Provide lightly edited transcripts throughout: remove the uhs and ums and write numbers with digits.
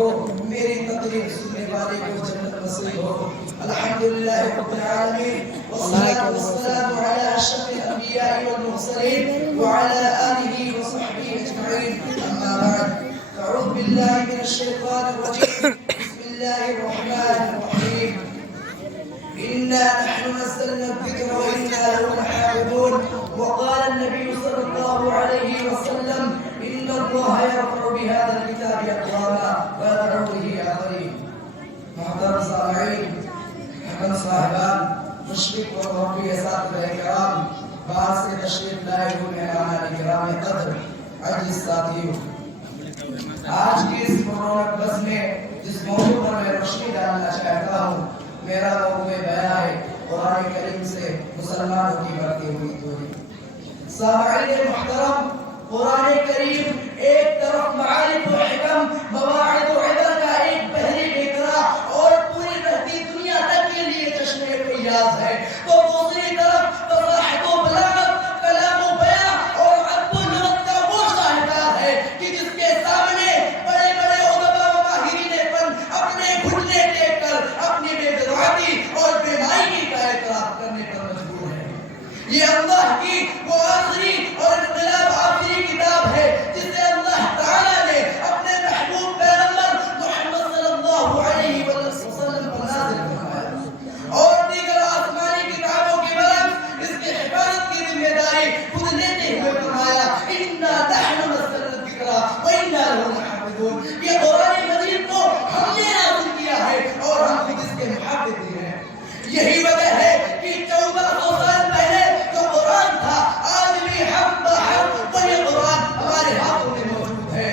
ہو، میری تقریر سننے والے کو جنت نصیب ہو۔ الحمدللہ رب العالمین والصلاة والسلام على اشرف الانبیاء والمرسلین وعلى آلہ وصحبہ اجمعین، اما بعد اعوذ باللہ من الشیطان الرجیم، بسم اللہ الرحمن الرحیم۔ إنا نحن نزلنا الذكر وإنا له لحافظون، وقال النبي صلى الله عليه وسلم إن الله يرفع بهذا الكتاب أقواما ويضع به آخرين۔ محترم سامعین، حکم صاحبان، مشرق اور مربی اساتذہ کرام، باہر سے تشریف لائے ہوئے مہمان کرام قدر، عزیز ساتھیوں، آج کی اس مبارک بس میں جس موضوع پر میں روشنی ڈالنا چاہتا ہوں، میرا موضوع بیان ہے قرآن کریم سے مسلمانوں کی بڑھتی ہوئی دوری۔ سامعین محترم، قرآن کریم ایک طرف معارف و حکم، مواعظ و عبر کا ایک بحری بکرا اور پوری رہتی دنیا تک کے لیے جشن فیاض ہے، تو دوسری طرف فصاحت و بلاغت، کلام و بیان اور عدل و نبوت کا وہ شاہکار ہے کہ جس کے سامنے بڑے بڑے ادبا و ماہرین فن اپنے گھٹنے ٹیک کر اپنی بے بدعاتی اور بے معنی کا اعتراف کرنے پر مجبور ہے۔ یہ اللہ کی وہ آخری اور انقلاب آخری کتاب ہے جسے اللہ تعالیٰ نے اپنے محبوب پیغمبر محمد صلی اللہ علیہ وسلم پر نازل فرمایا، اور دیگر آسمانی کتابوں کے برعکس اس کی حفاظت کی ذمہ داری خود لیتے ہوئے فرمایا انا نحن نزلنا الذکر وانا له لحافظون۔ یہ قرآن مجید کو ہم نے نازل کیا ہے اور ہم خود اس کے محافظ بھی ہیں۔ یہی وجہ ہے کہ 1400 سال پہلے جو قرآن تھا آج بھی ہم بحق وہی قرآن ہمارے ہاتھوں میں موجود ہے۔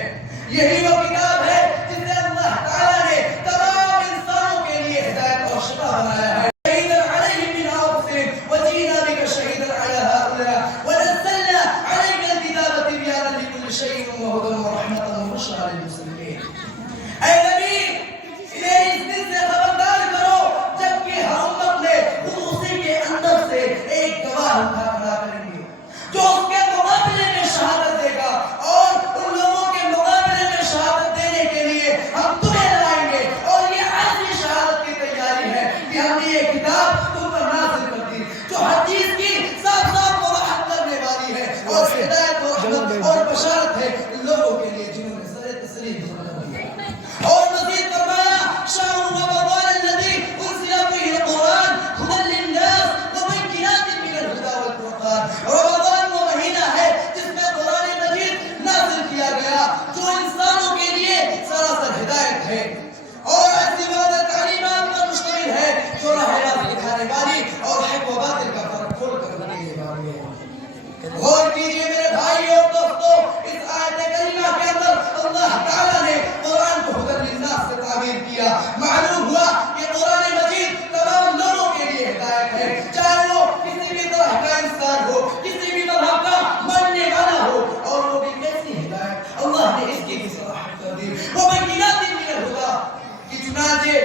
یہی وہ کتاب ہے جسے اللہ تعالیٰ نے تمام انسانوں کے لیے ہدایت اور شفا بنایا ہے۔ شہیدا علیہم من انفسہم وجئنا بک شہیدا علی ہؤلاء ونزلنا علیک الکتاب تبیانا لکل شیء وہدی ورحمۃ وبشریٰ للمسلمین۔ اے نبی، انہیں اس دن سے خبردار کرو جبکہ ہر امت نے خود اسی کے اندر سے ایک گواہ اٹھا کھڑا کریں گے جو اس کے مقابلے میں شہادت دے گا، اور ان لوگوں کے مقابلے میں شہادت دینے کے لیے ہم تمہیں لائیں گے، اور یہ ایسی شہادت کی تیاری ہے کہ ہم نے یہ کتاب تم پر نازل کر دی جو ہر چیز کی صاف صاف وضاحت کرنے والی ہے اور ہدایت و رحمت اور بشارت ہے ان لوگوں کے لیے جنہوں نے سر تسلیم کیا۔ اور مزید فرمایا شهر رمضان الذي انزل فيه القرآن هدى للناس وبينات من الهدى والفرقان۔ رمضان وہ مہینہ ہے جس میں قرآن مجید نازل کیا گیا جو انسانوں کے لیے سراسر ہدایت ہے اور ایسی واضح تعلیمات پر مشتمل ہے جو راہ راست دکھانے والی اور حق و باطل کا فرق کھول کر بتانے والی ہے۔ غور کیجیے میرے بھائی اور دوستو، اس آیت کریمہ کے اندر اللہ تعالیٰ نے قرآن کو ہدی للناس سے تعبیر کیا۔ معلوم ہوا کہ قرآن مجید تمام لوگوں کے لیے ہدایت ہے، چاہے وہ کسی بھی طرح کا انسان ہو، کسی بھی طرح کا ماننے والا ہو، اور وہ بھی کیسی ہدایت اللہ نے اس کی بھی صراحت کر دی۔ وہ بینات من الہدی کہ چنانچہ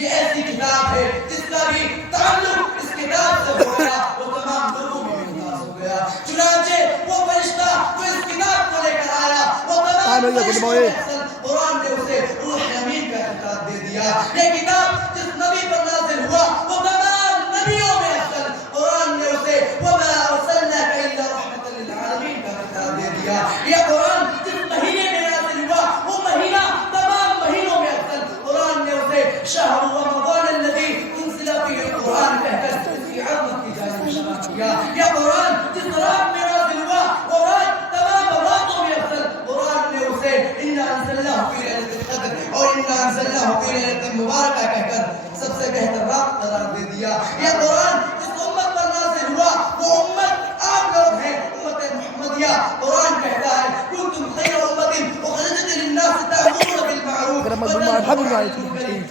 یہ ایسی کتاب ہے جس کا بھی تعلق اس کتاب سے ہو گیا وہ تمام لوگوں میں ممتاز ہو گیا۔ چنانچہ وہ فرشتہ جو اس کتاب کو لے کر آیا وہ تمام فرشتوں میں افضل، قرآن نے اسے روح امین کا خطاب دے دیا۔ یہ کتاب جس نبی پر نازل ہوا وہ تمام نبیوں میں افضل، قرآن نے اسے وما ارسلناک الا رحمۃ للعالمین کا خطاب دے دیا۔ یہ قرآن جس مہینے میں نازل ہوا وہ مہینہ تمام مہینوں میں افضل، قرآن نے اسے شہر رمضان الذی انزل فیہ القرآن کہہ کر اس کی عظمت کی جانب اشارہ کیا۔ یہ قرآن جس رات میں نازل ہوا وہ رات تمام راتوں میں افضل، قرآن نے اسے انا انزلناہ فی لیلۃ القدر اور انا انزلناہ فی لیلۃ مبارکہ کہہ کر سب سے بہتر رات قرار دے دیا۔ یہ قرآن جس امت پر نازل ہوا وہ امت آپ لوگ ہیں، امت محمدیہ۔ قرآن کہتا ہے کنتم خیر امت اخرجت للناس تأمرون بالمعروف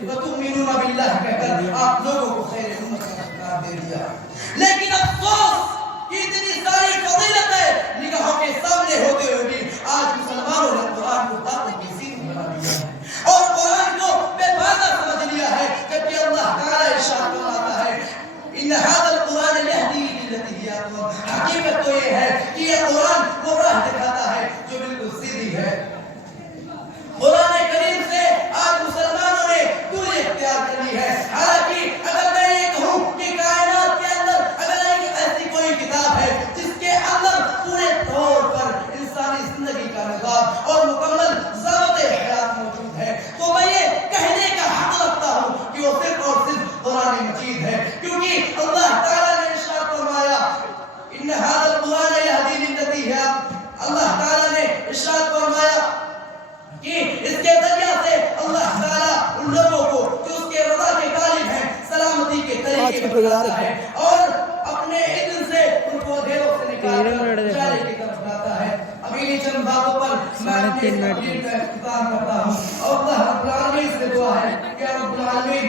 وتؤمنون باللہ کہہ کر آپ لوگوں کو خیر امت کا خطاب دے دیا۔ لیکن افسوس کہ اتنی ساری فضیلتیں نگاہوں کے سامنے ہوتے ہوئے بھی آج مسلمانوں نے قرآن کو طاقت کی زین بنا دیا ہے اور قرآن کو بے فائدہ سمجھ لیا ہے، جبکہ اللہ تعالیٰ ارشاد فرماتا ہے ان هذا القرآن يهدي للتي هي اقوم۔ حقیقت تو یہ ہے کہ یہ قرآن وہ راہ دکھاتا ہے جو بالکل سیدھی ہے۔ قرآن کریم سے اس کے ذریعہ سے اللہ تعالیٰ ان لوگوں کو جو اس کے رضا کے طالب ہیں سلامتی کے طریقے پر لاتا ہے اور اپنے علم سے ان کو اندھیروں سے نکال کر اجالے کی طرف لاتا ہے. ابھی چند باتوں پر میں اپنی تقریر کا اختتام کرتا ہوں اور اللہ رب العالمین سے دعا ہے کہ رب العالمین